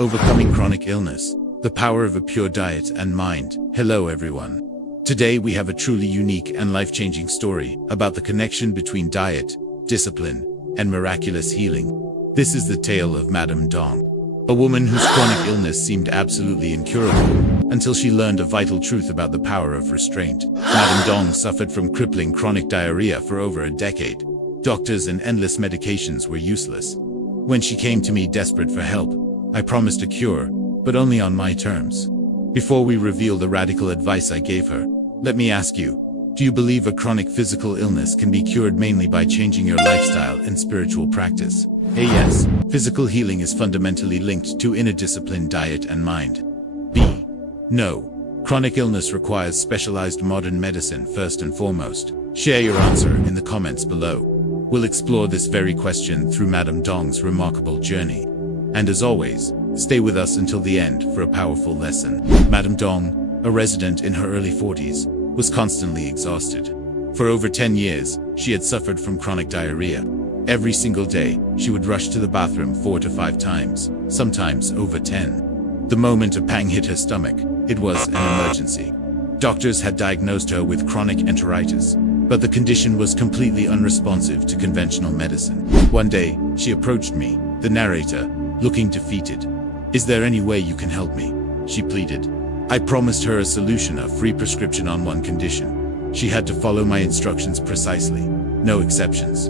Overcoming Chronic Illness, the Power of a Pure Diet and Mind. Hello everyone. Today we have a truly unique and life-changing story about the connection between diet, discipline, and miraculous healing. This is the tale of Madame Dong, a woman whose chronic illness seemed absolutely incurable until she learned a vital truth about the power of restraint. Madame Dong suffered from crippling chronic diarrhea for over a decade. Doctors and endless medications were useless. When she came to me desperate for help, I promised a cure, but only on my terms. Before we reveal the radical advice I gave her, let me ask you, do you believe a chronic physical illness can be cured mainly by changing your lifestyle and spiritual practice? A. Yes, physical healing is fundamentally linked to inner discipline, diet, and mind. B. No, chronic illness requires specialized modern medicine first and foremost. Share your answer in the comments below. We'll explore this very question through Madame Dong's remarkable journey. And as always, stay with us until the end for a powerful lesson. Madame Dong, a resident in her early 40s, was constantly exhausted. For over 10 years, she had suffered from chronic diarrhea. Every single day, she would rush to the bathroom 4 to 5 times, sometimes over 10. The moment a pang hit her stomach, it was an emergency. Doctors had diagnosed her with chronic enteritis, but the condition was completely unresponsive to conventional medicine. One day, she approached me, the narrator, looking defeated. "Is there any way you can help me?" she pleaded. I promised her a solution, a free prescription on one condition. She had to follow my instructions precisely, no exceptions.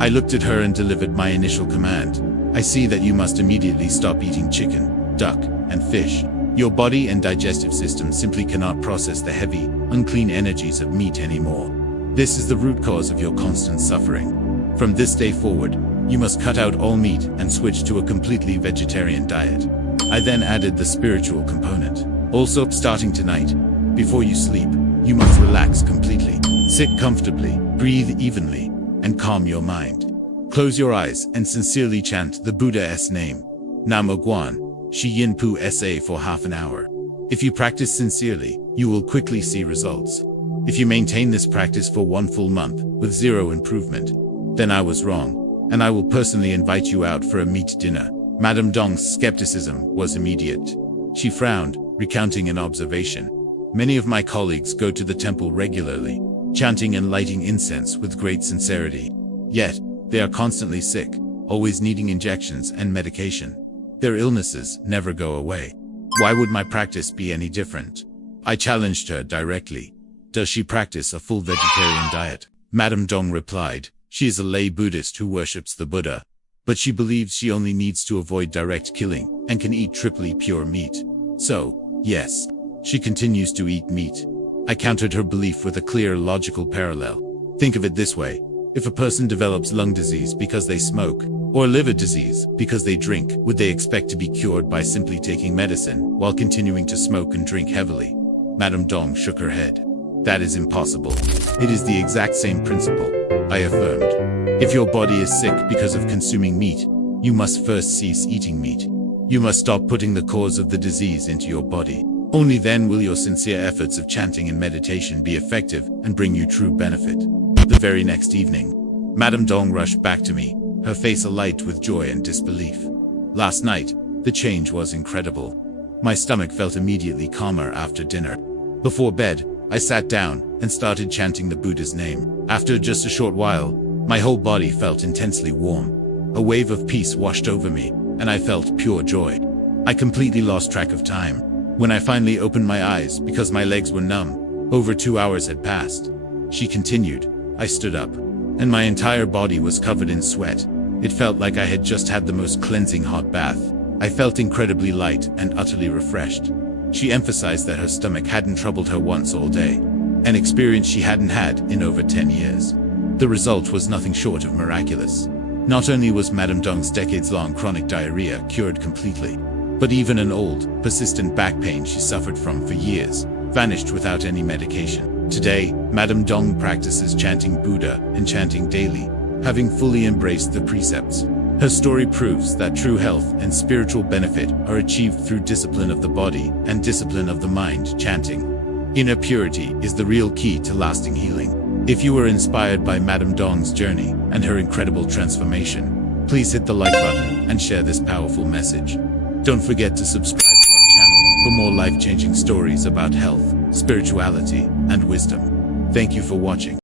I looked at her and delivered my initial command. "I see that you must immediately stop eating chicken, duck, and fish. Your body and digestive system simply cannot process the heavy, unclean energies of meat anymore. This is the root cause of your constant suffering. From this day forward, you must cut out all meat and switch to a completely vegetarian diet." I then added the spiritual component. "Also, starting tonight, before you sleep, you must relax completely. Sit comfortably, breathe evenly, and calm your mind. Close your eyes and sincerely chant the Buddha's name, Namo Guan, Shi Yin Pu Sa, for half an hour. If you practice sincerely, you will quickly see results. If you maintain this practice for 1 full month with zero improvement, then I was wrong, and I will personally invite you out for a meat dinner." Madame Dong's skepticism was immediate. She frowned, recounting an observation. "Many of my colleagues go to the temple regularly, chanting and lighting incense with great sincerity. Yet, they are constantly sick, always needing injections and medication. Their illnesses never go away. Why would my practice be any different?" I challenged her directly. "Does she practice a full vegetarian diet?" Madame Dong replied, "She is a lay Buddhist who worships the Buddha, but she believes she only needs to avoid direct killing and can eat triply pure meat. So, yes, she continues to eat meat." I countered her belief with a clear, logical parallel. Think of it this way. If a person develops lung disease because they smoke, or liver disease because they drink, would they expect to be cured by simply taking medicine while continuing to smoke and drink heavily? Madame Dong shook her head. "That is impossible." "It is the exact same principle," I affirmed. "If your body is sick because of consuming meat, you must first cease eating meat. You must stop putting the cause of the disease into your body. Only then will your sincere efforts of chanting and meditation be effective and bring you true benefit." The very next evening, Madame Dong rushed back to me, her face alight with joy and disbelief. "Last night, the change was incredible. My stomach felt immediately calmer after dinner. Before bed, I sat down and started chanting the Buddha's name. After just a short while, my whole body felt intensely warm. A wave of peace washed over me, and I felt pure joy. I completely lost track of time. When I finally opened my eyes because my legs were numb, over 2 hours had passed." She continued. "I stood up, and my entire body was covered in sweat. It felt like I had just had the most cleansing hot bath. I felt incredibly light and utterly refreshed." She emphasized that her stomach hadn't troubled her once all day, an experience she hadn't had in over 10 years. The result was nothing short of miraculous. Not only was Madame Dong's decades-long chronic diarrhea cured completely, but even an old, persistent back pain she suffered from for years vanished without any medication. Today, Madame Dong practices chanting Buddha and chanting daily, having fully embraced the precepts. Her story proves that true health and spiritual benefit are achieved through discipline of the body and discipline of the mind, chanting. Inner purity is the real key to lasting healing. If you were inspired by Madame Dong's journey and her incredible transformation, please hit the like button and share this powerful message. Don't forget to subscribe to our channel for more life-changing stories about health, spirituality, and wisdom. Thank you for watching.